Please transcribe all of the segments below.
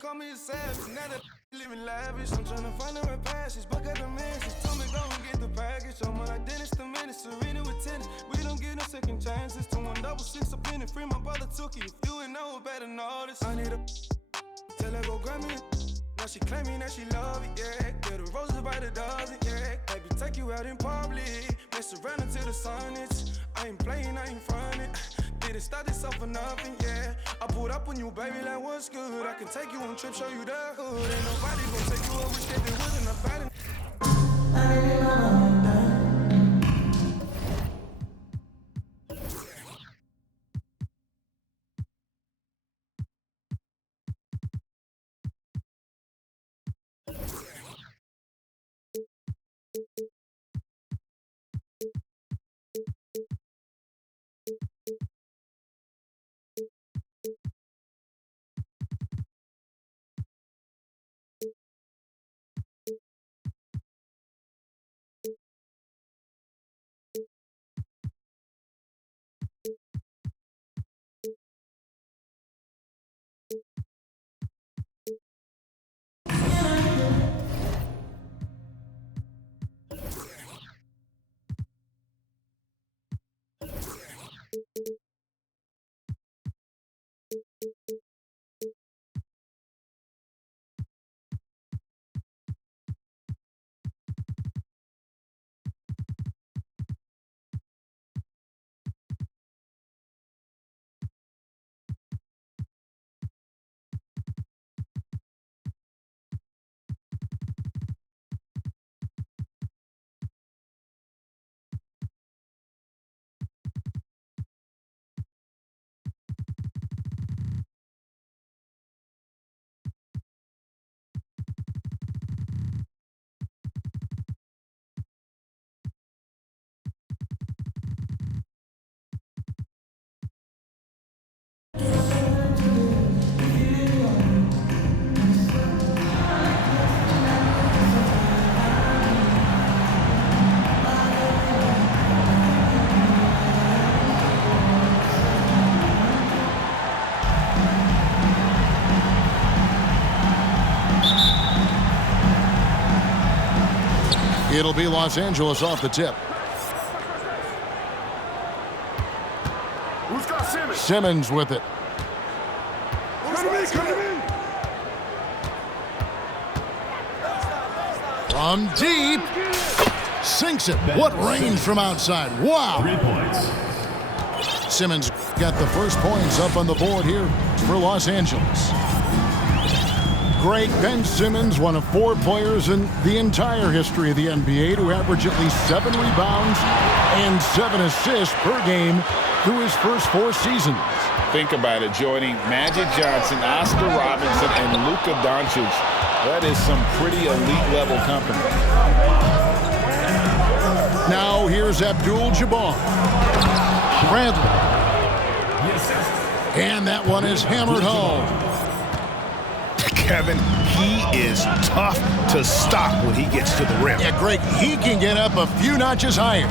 call me a savage. Now that living lavish, I'm trying to find the right passage. But got the message. Told me go and get the package. I'm like Dennis the Menace, Serena with tennis. We don't get no second chances. 2166 up in it, free my brother took it. If you ain't know better know this. I need a tell her go grab me. Now she claiming that she love it, yeah. Get the roses by the dozen, yeah. Baby, take you out in public. Mess around until the sun hits. I ain't playing, I ain't frontin'. Didn't start this up for nothing, yeah. I pulled up on you, baby, like what's good. I can take you on trips, show you the hood. Ain't nobody gon' take you over, shit, they wouldn't have had it. It'll be Los Angeles off the tip. Who's got Simmons? Simmons with it. Come to me. From deep. Sinks it. What range from outside. Wow. 3 points. Simmons got the first points up on the board here for Los Angeles. Great Ben Simmons, one of 4 players in the entire history of the NBA to average at least 7 rebounds and 7 assists per game through his first 4 seasons. Think about it, joining Magic Johnson, Oscar Robinson, and Luka Doncic. That is some pretty elite level company. Now here's Abdul-Jabbar. Bradley. And that one is hammered home. Kevin, he is tough to stop when he gets to the rim. Yeah, Greg, he can get up a few notches higher.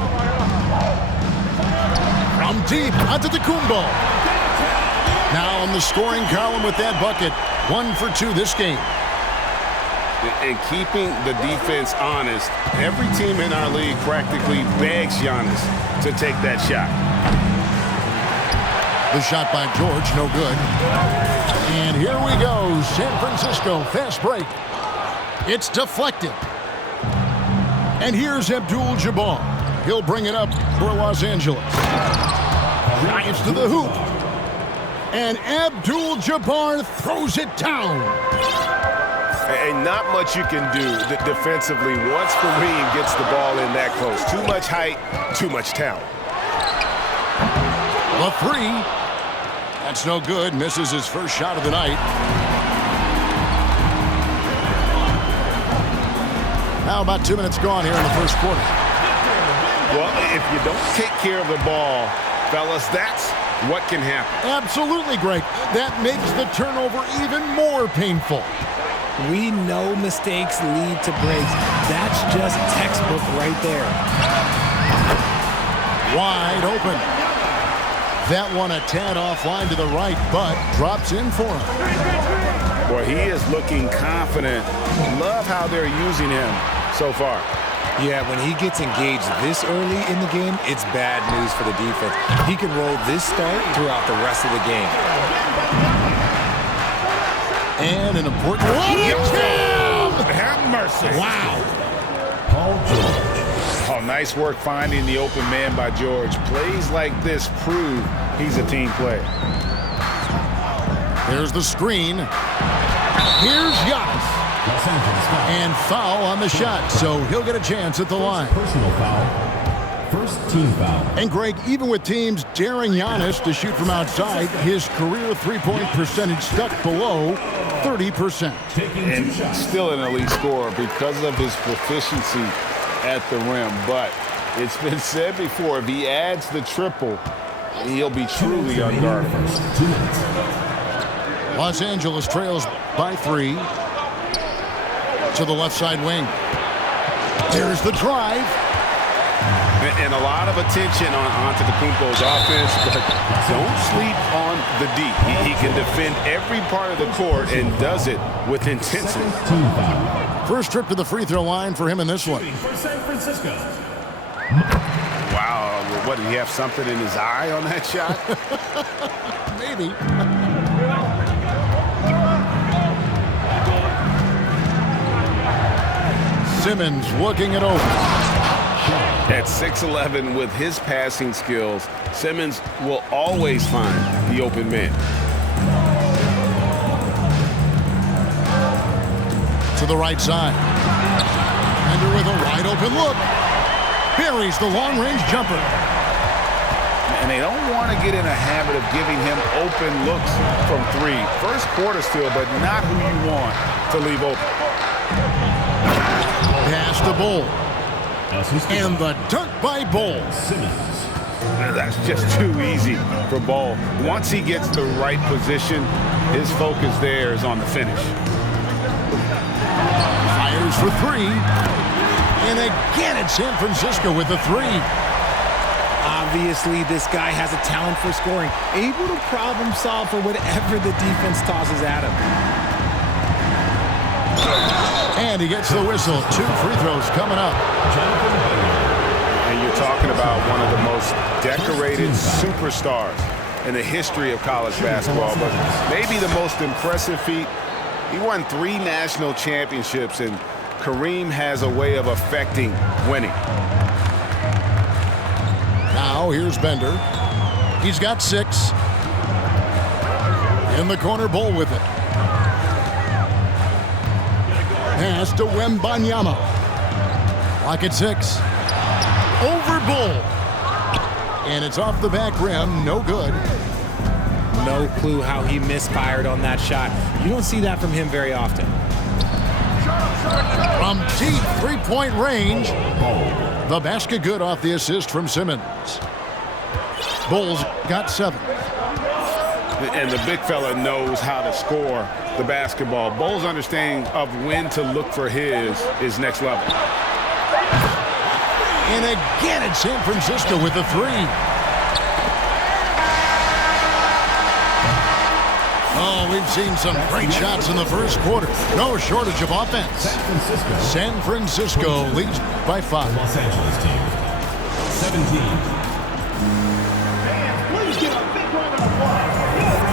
From deep onto the Kumbo. Now on the scoring column with that bucket. 1 for 2 this game. And keeping the defense honest, every team in our league practically begs Giannis to take that shot. The shot by George, no good. And here we go, San Francisco, fast break. It's deflected. And here's Abdul-Jabbar. He'll bring it up for Los Angeles. Drives to the hoop. And Abdul-Jabbar throws it down. And not much you can do defensively once Kareem gets the ball in that close. Too much height, too much talent. The 3. That's no good. Misses his first shot of the night. Now about 2 minutes gone here in the first quarter. Well, if you don't take care of the ball, fellas, that's what can happen. Absolutely, Greg. That makes the turnover even more painful. We know mistakes lead to breaks. That's just textbook right there. Wide open. That one a tad offline to the right, but drops in for him. Well, he is looking confident. Love how they're using him so far. Yeah, when he gets engaged this early in the game, it's bad news for the defense. He can roll this start throughout the rest of the game. And an important one. Have mercy. Wow. Paul George. Oh, nice work finding the open man by George. Plays like this prove he's a team player. There's the screen. Here's Giannis. Los Angeles foul. And foul on the shot, so he'll get a chance at the line. Personal foul. First team foul. And Greg, even with teams daring Giannis to shoot from outside, his career three-point percentage stuck below 30%. And still an elite scorer because of his proficiency at the rim. But it's been said before, if he adds the triple, he'll be truly unguardable. 2 minutes. Los Angeles trails by 3 to the left side wing. There's the drive. And a lot of attention on Antetokounmpo's offense, but don't sleep on the D. He can defend every part of the court and does it with intensity. Team foul. First trip to the free throw line for him in this one. For San Francisco. Wow, what, did he have something in his eye on that shot? Maybe. Simmons looking it over. At 6'11", with his passing skills, Simmons will always find the open man. To the right side. Bender with a wide open look. Buries the long-range jumper. And they don't want to get in a habit of giving him open looks from 3. First quarter still, but not who you want to leave open. Pass to Bull. And the dunk by Bull. That's just too easy for Ball. Once he gets the right position, his focus there is on the finish. Fires for 3. And again it's San Francisco with the 3. Obviously, this guy has a talent for scoring, able to problem solve for whatever the defense tosses at him. And he gets the whistle. 2 free throws coming up. And you're talking about one of the most decorated superstars in the history of college basketball, but maybe the most impressive feat. He won 3 national championships, and Kareem has a way of affecting winning. Now here's Bender. He's got 6. In the corner, Bull with it. Pass to Wembanyama. Lock at 6. Over Bull. And it's off the back rim. No good. No clue how he misfired on that shot. You don't see that from him very often. From deep three-point range. The basket good off the assist from Simmons. Bulls got 7. And the big fella knows how to score the basketball. Bull's understanding of when to look for his is next level. And again it's San Francisco with the 3. Oh, we've seen some great shots in the first quarter. No shortage of offense. San Francisco leads by 5. Los Angeles team. 17.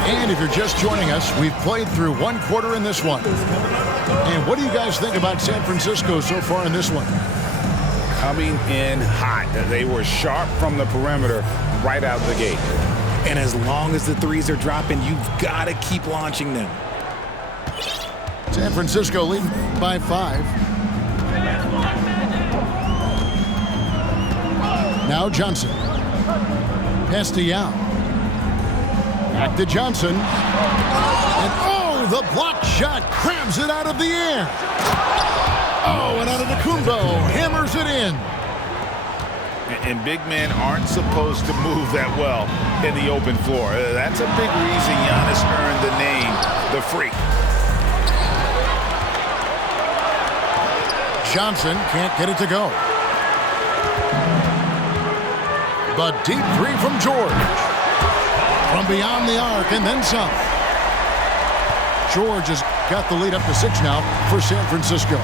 And if you're just joining us, we've played through 1 quarter in this one. And what do you guys think about San Francisco so far in this one? Coming in hot. They were sharp from the perimeter right out the gate. And as long as the 3s are dropping, you've got to keep launching them. San Francisco leading by 5. Now Johnson. Pass to Yao. Back to Johnson. And oh, the block shot crabs it out of the air. Oh, and Antetokounmpo hammers it in. And big men aren't supposed to move that well in the open floor. That's a big reason Giannis earned the name, the Freak. Johnson can't get it to go. But deep 3 from George. From beyond the arc and then some. George has got the lead up to 6 now for San Francisco.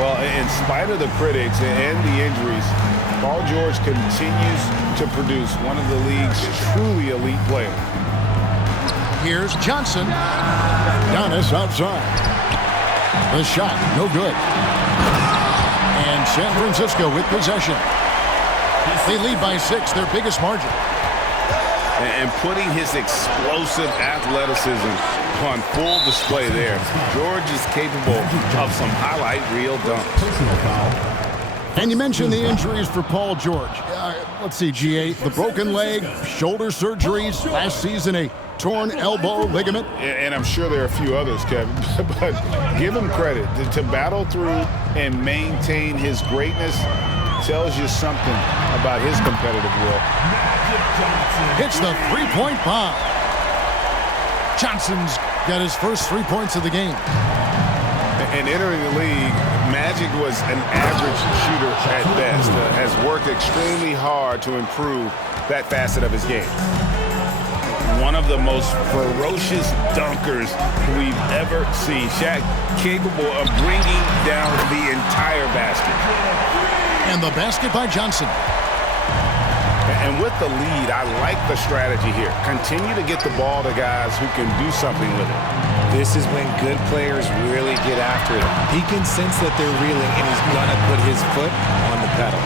Well, in spite of the critics and the injuries, Paul George continues to produce one of the league's truly elite players. Here's Johnson. Giannis outside. The shot, no good. And San Francisco with possession. They lead by 6, their biggest margin. And putting his explosive athleticism on full display there, George is capable of some highlight reel dunks. Personal foul. And you mentioned the injuries for Paul George. Let's see, GA, the broken leg, shoulder surgeries, last season a torn elbow ligament. And I'm sure there are a few others, Kevin, but give him credit. To battle through and maintain his greatness tells you something about his competitive will. Hits the three-point bomb. Johnson's got his first 3 points of the game. And entering the league, Magic was an average shooter at best. Has worked extremely hard to improve that facet of his game. One of the most ferocious dunkers we've ever seen. Shaq capable of bringing down the entire basket. And the basket by Johnson. And with the lead, I like the strategy here. Continue to get the ball to guys who can do something with it. This is when good players really get after it. He can sense that they're reeling, and he's going to put his foot on the pedal.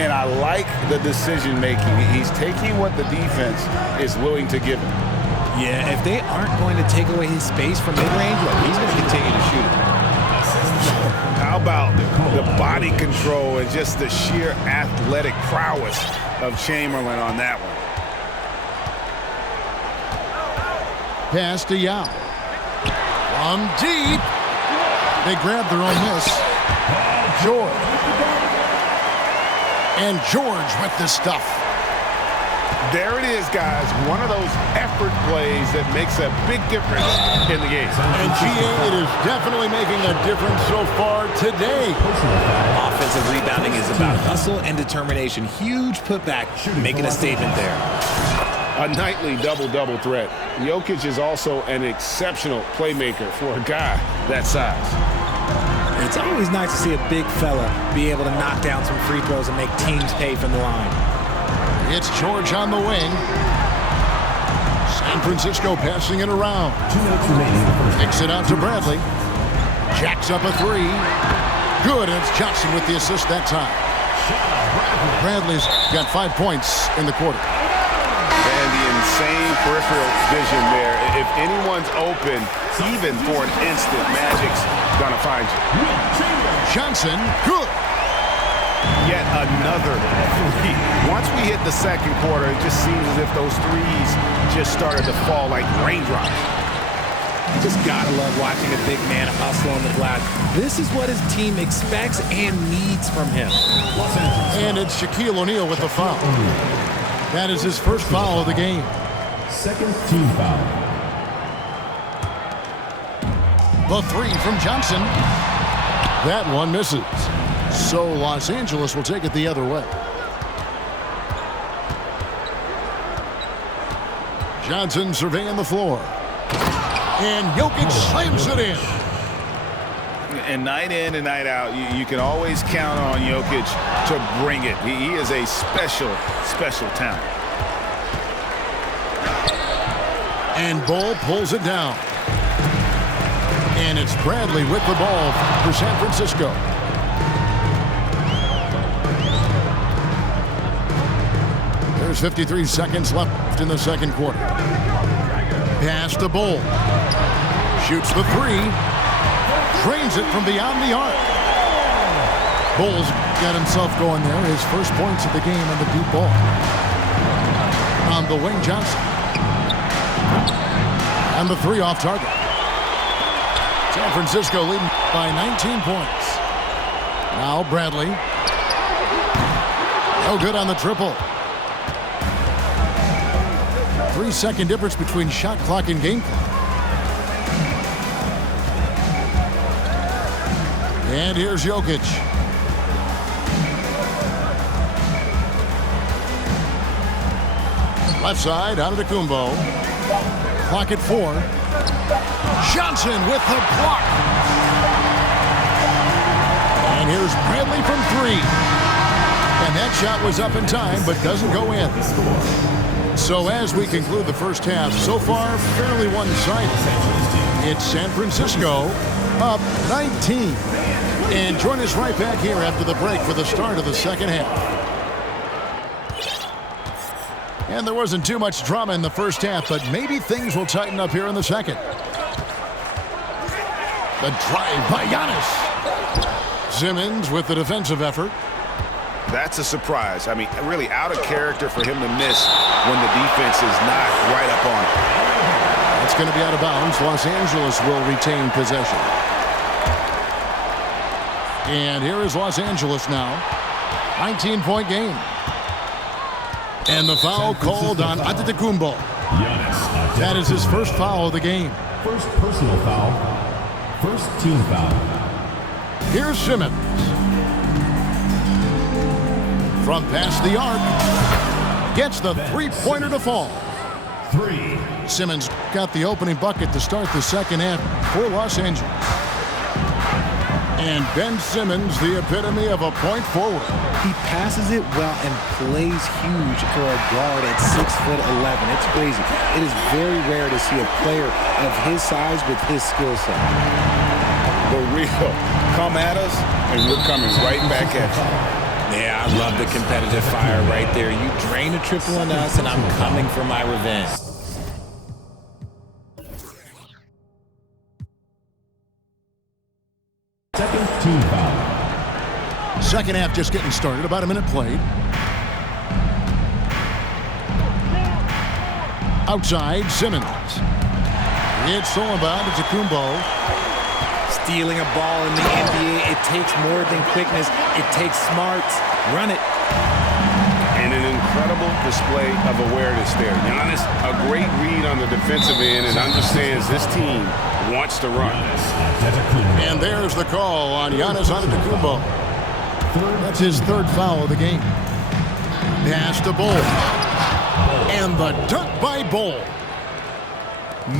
And I like the decision-making. He's taking what the defense is willing to give him. Yeah, if they aren't going to take away his space from mid-range, well, he's going to continue to shoot it. How about the body control and just the sheer athletic prowess of Chamberlain on that one? Pass to Yao. From deep. They grab their own miss. George. And George with the stuff. There it is, guys. One of those effort plays that makes a big difference in the game. And GA, it is definitely making a difference so far today. Offensive rebounding is about hustle and determination. Huge putback, making a statement there. A nightly double-double threat. Jokic is also an exceptional playmaker for a guy that size. It's always nice to see a big fella be able to knock down some free throws and make teams pay from the line. It's George on the wing. San Francisco passing it around. 2 minutes remaining in the first. Kicks it out to Bradley. Jacks up a 3. Good, and it's Johnson with the assist that time. Bradley's got 5 points in the quarter. And the insane peripheral vision there. If anyone's open, even for an instant, Magic's gonna find you. Johnson, good. Yet another three. Once we hit the second quarter, it just seems as if those threes just started to fall like raindrops. You just gotta love watching a big man hustle on the glass. This is what his team expects and needs from him. And it's Shaquille O'Neal with the foul. That is his first foul of the game. Second team foul. The 3 from Johnson. That one misses. So Los Angeles will take it the other way. Johnson surveying the floor. And Jokic slams it in. And night in and night out, you can always count on Jokic to bring it. He is a special, special talent. And Bull pulls it down. And it's Bradley with the ball for San Francisco. There's 53 seconds left in the second quarter. Pass to Bull. Shoots the 3. Drains it from beyond the arc. Bull's got himself going there. His first points of the game on the deep ball. On the wing, Johnson. And the 3 off target. San Francisco leading by 19 points. Now Bradley. No good on the triple. 3-second difference between shot clock and game clock. And here's Jokic. Left side, out of the Kumbo. Clock at 4. Johnson with the block. And here's Bradley from 3. And that shot was up in time, but doesn't go in. So as we conclude the first half, so far fairly one-sided. It's San Francisco up 19. And join us right back here after the break for the start of the second half. And there wasn't too much drama in the first half, but maybe things will tighten up here in the second. The drive by Giannis. Simmons with the defensive effort. That's a surprise. I mean, really out of character for him to miss when the defense is not right up on him. It's going to be out of bounds. Los Angeles will retain possession. And here is Los Angeles now. 19-point game. And the foul called on Antetokounmpo. That is his first foul of the game. First personal foul. First team foul. Here's Simmons. From past the arc. Gets the three-pointer to fall. 3. Simmons got the opening bucket to start the second half for Los Angeles. And Ben Simmons, the epitome of a point forward. He passes it well and plays huge for a guard at 6'11". It's crazy. It is very rare to see a player of his size with his skill set. For real. Come at us, and we're coming right back at you. Yeah, I love the competitive fire right there. You drain a triple on us, and I'm coming for my revenge. Second team foul. Second half just getting started. About a minute played. Outside, Simmons. It's all about Antetokounmpo. Stealing a ball in the NBA, it takes more than quickness. It takes smarts. Run it. And an incredible display of awareness there. Giannis, a great read on the defensive end and understands this team wants to run. And there's the call on Giannis Antetokounmpo. That's his third foul of the game. Pass to Bol. And the dunk by Bol.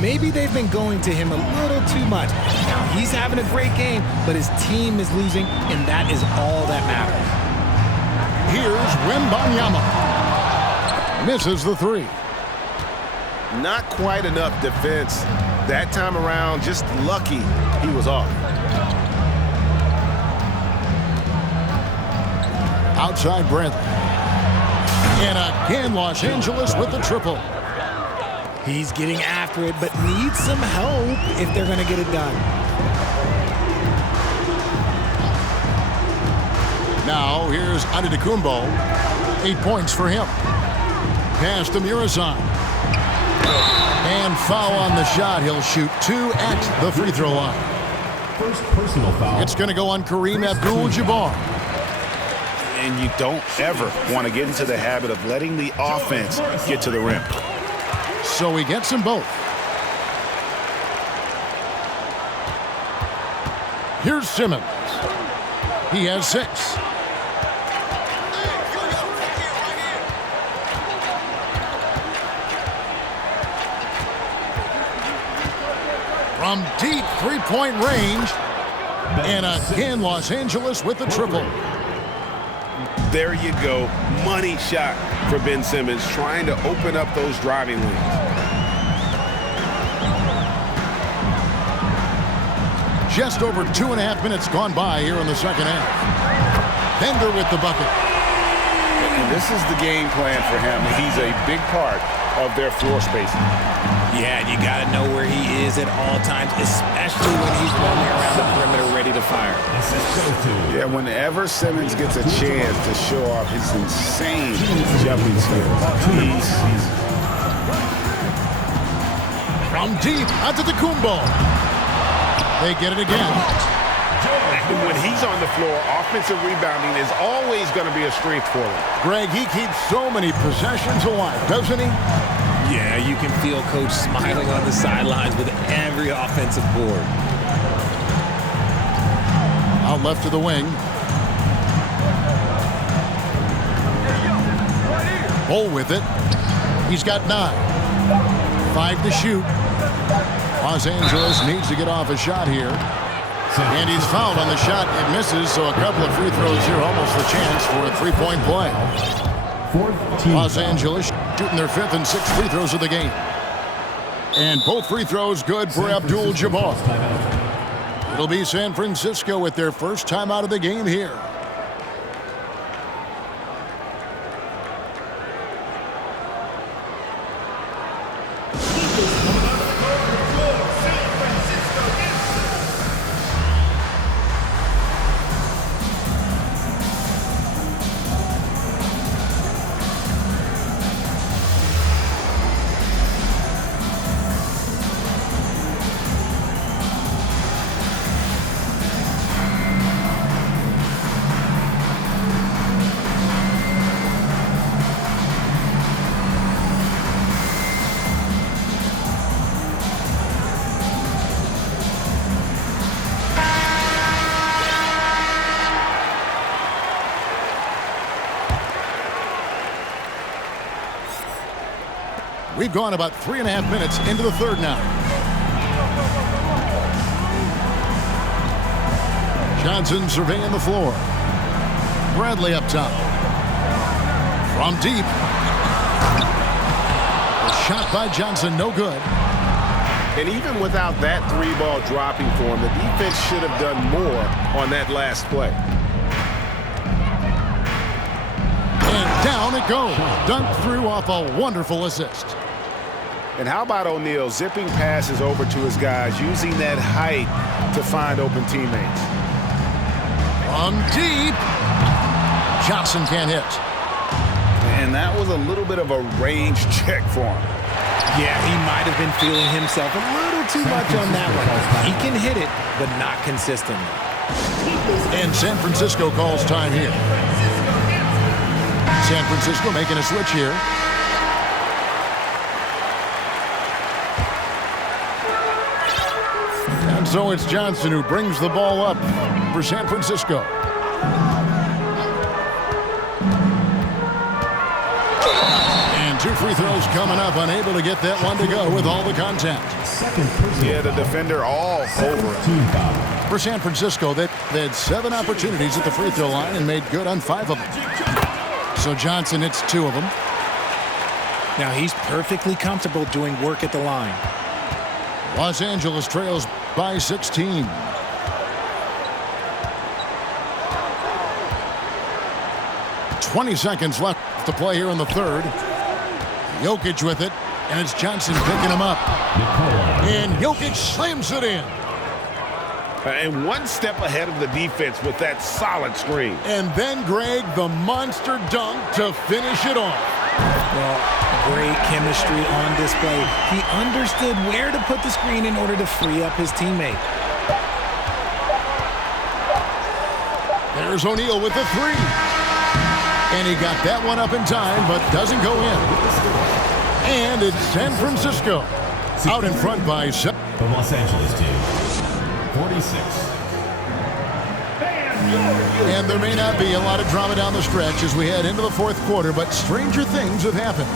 Maybe they've been going to him a little too much. Now, he's having a great game, but his team is losing, and that is all that matters. Here's Wembanyama. Misses the three. Not quite enough defense. That time around, just lucky he was off. Outside Bradley. And again, Los Angeles with the triple. He's getting after it, but needs some help if they're going to get it done. Now, here's Antetokounmpo. 8 points for him. Pass to Muresan. And foul on the shot. He'll shoot 2 at the free throw line. First personal foul. It's going to go on Kareem Abdul-Jabbar. And you don't ever want to get into the habit of letting the offense get to the rim. So he gets them both. Here's Simmons. He has 6. From deep three-point range. And again, Los Angeles with the triple. There you go. Money shot for Ben Simmons, trying to open up those driving lanes. Just over 2.5 minutes gone by here in the second half. Bender with the bucket. And this is the game plan for him. He's a big part of their floor spacing. Yeah, you got to know where he is at all times, especially when he's roaming around the perimeter ready to fire. Yeah, whenever Simmons gets a chance to show off his insane jumping skills, From deep, Antetokounmpo. They get it again. when he's on the floor, offensive rebounding is always going to be a strength for him. Greg, he keeps so many possessions alive, doesn't he? Yeah, you can feel Coach smiling on the sidelines with every offensive board. Out left to the wing. Bol with it. He's got 9. 5 to shoot. Los Angeles needs to get off a shot here. And he's fouled on the shot. It misses, so a couple of free throws here, almost a chance for a three-point play. Los Angeles shooting their 5th and 6th free throws of the game. And both free throws good for Abdul-Jabbar. It'll be San Francisco with their first time out of the game here. We've gone about 3.5 minutes into the third now. Johnson surveying the floor. Bradley up top. From deep. The shot by Johnson, no good. And even without that 3-ball dropping for him, the defense should have done more on that last play. And down it goes. Dunked through off a wonderful assist. And how about O'Neal zipping passes over to his guys, using that height to find open teammates. From deep. Johnson can't hit. And that was a little bit of a range check for him. Yeah, he might have been feeling himself a little too much on that one. He can hit it, but not consistently. And San Francisco calls time here. San Francisco making a switch here. And so it's Johnson who brings the ball up for San Francisco. And 2 free throws coming up, unable to get that one to go with all the contact. Yeah, the defender all over it. For San Francisco, they had 7 opportunities at the free throw line and made good on 5 of them. So Johnson hits 2 of them. Now he's perfectly comfortable doing work at the line. Los Angeles trails by 16. "20 seconds left to play here in the third. Jokic with it, and it's Johnson picking him up. And Jokic slams it in. And one step ahead of the defense with that solid screen. And then, Greg, the monster dunk to finish it off. Well, great chemistry on display. He understood where to put the screen in order to free up his teammate. There's O'Neal with the 3. And he got that one up in time, but doesn't go in. And it's San Francisco out in front by 7. The Los Angeles team, 46. And there may not be a lot of drama down the stretch as we head into the fourth quarter, but stranger things have happened.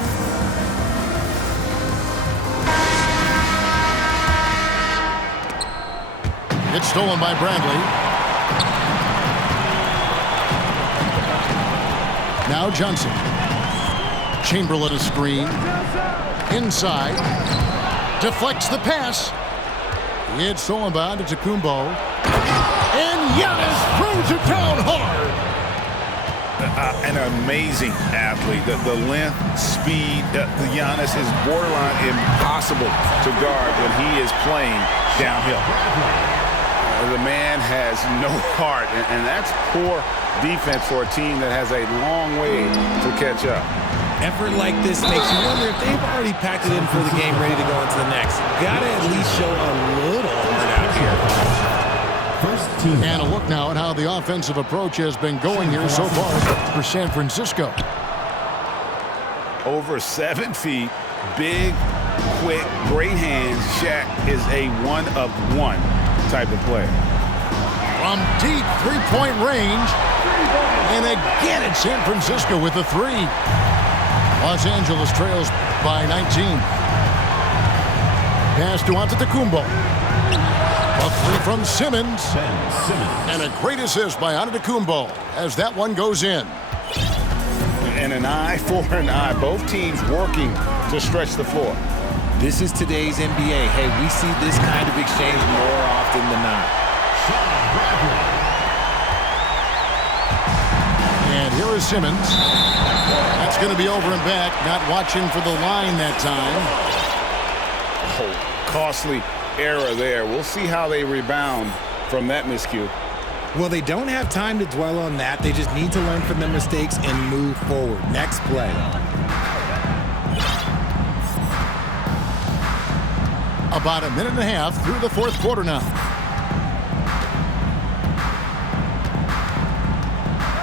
It's stolen by Bradley. Now Johnson. Chamberlain a screen. Inside. Deflects the pass. It's stolen by Antetokounmpo. And Giannis throws it down hard. An amazing athlete. The length, speed, the Giannis is borderline impossible to guard when he is playing downhill. The man has no heart, and that's poor defense for a team that has a long way to catch up. Effort like this makes you wonder if they've already packed it in for the game, ready to go into the next. Gotta at least show a little heart out here. First team. And a look now at how the offensive approach has been going here so far for San Francisco. Over 7 feet, big, quick, great hands. Shaq is a one-of-one type of player. From deep three-point range. And again it's San Francisco with the 3. Los Angeles trails by 19. pass to Antetokounmpo. A three from Simmons. And a great assist by Antetokounmpo as that one goes in. And an eye for an eye. Both teams working to stretch the floor. This is today's NBA. Hey, we see this kind of exchange more often than not. And here is Simmons. That's going to be over and back. Not watching for the line that time. Oh, costly error there. We'll see how they rebound from that miscue. Well, they don't have time to dwell on that. They just need to learn from their mistakes and move forward. Next play. About a minute and a half through the fourth quarter now.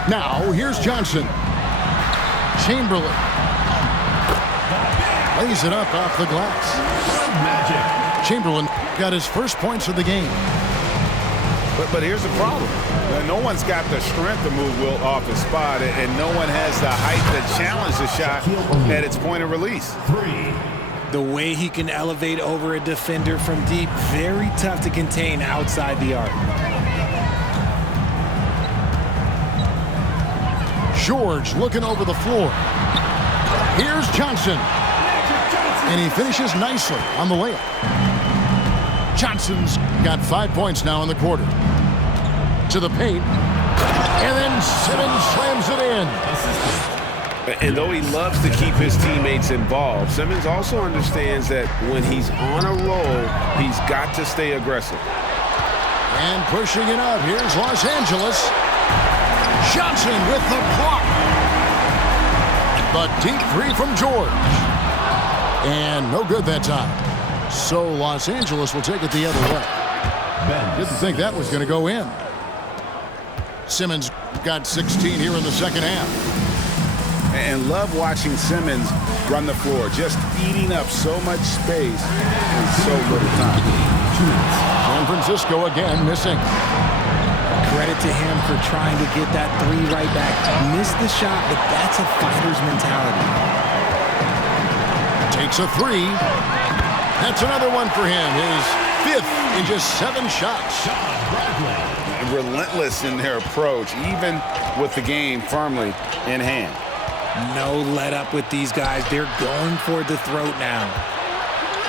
Now, here's Johnson. Chamberlain. Lays it up off the glass. Chamberlain got his first points of the game. But here's the problem. No one's got the strength to move Wilt off his spot, and no one has the height to challenge the shot at its point of release. The way he can elevate over a defender from deep, very tough to contain outside the arc. George looking over the floor. Here's Johnson. And he finishes nicely on the layup. Johnson's got 5 points now in the quarter. To the paint. And then Simmons slams it in. And though he loves to keep his teammates involved, Simmons also understands that when he's on a roll, he's got to stay aggressive. And pushing it up, here's Los Angeles. Johnson with the block. The deep three from George. And no good that time. So Los Angeles will take it the other way. Didn't think that was going to go in. Simmons got 16 here in the second half. And love watching Simmons run the floor, just eating up so much space in so little time. San Francisco again missing. Credit to him for trying to get that three right back. Missed the shot, but that's a fighter's mentality. Takes a three. That's another one for him. His fifth in just 7 shots. Relentless in their approach, even with the game firmly in hand. No let up with these guys. They're going for the throat now.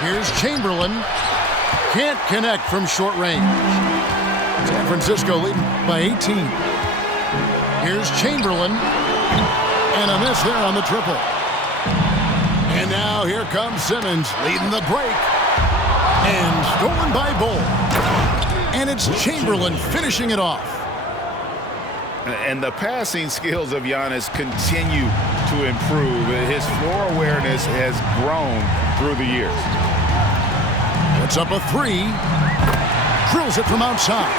Here's Chamberlain. Can't connect from short range. San Francisco leading by 18. Here's Chamberlain. And a miss there on the triple. And now here comes Simmons leading the break. And stolen by Bull. And it's Chamberlain finishing it off. And the passing skills of Giannis continue to improve. His floor awareness has grown through the years. Puts up a three. Drills it from outside.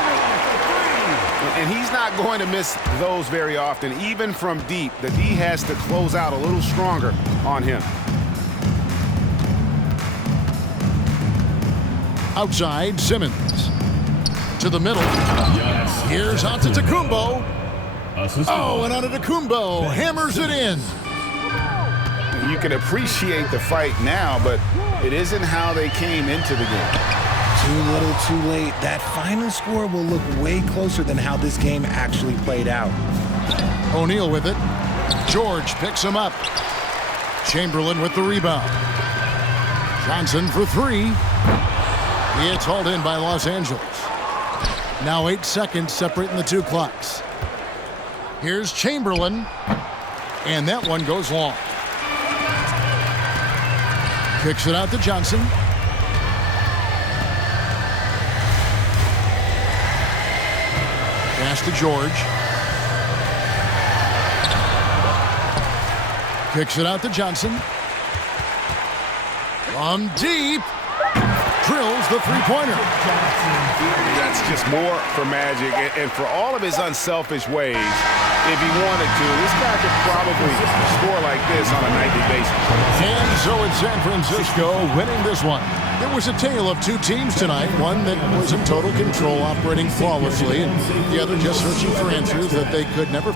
And he's not going to miss those very often, even from deep. The D has to close out a little stronger on him. Outside, Simmons. To the middle. Here's Antetokounmpo. Oh, and Antetokounmpo hammers it in. You can appreciate the fight now, but it isn't how they came into the game. Too little, too late. That final score will look way closer than how this game actually played out. O'Neal with it. George picks him up. Chamberlain with the rebound. Johnson for three. It's hauled in by Los Angeles. Now 8 seconds separating the two clocks. Here's Chamberlain. And that one goes long. Kicks it out to Johnson. Pass to George. Kicks it out to Johnson. From deep. Drills the three-pointer. That's just more for Magic. And for all of his unselfish ways, if he wanted to, this guy could probably score like this on a nightly basis. And so it's San Francisco winning this one. It was a tale of two teams tonight, one that was in total control, operating flawlessly, and the other just searching for answers that they could never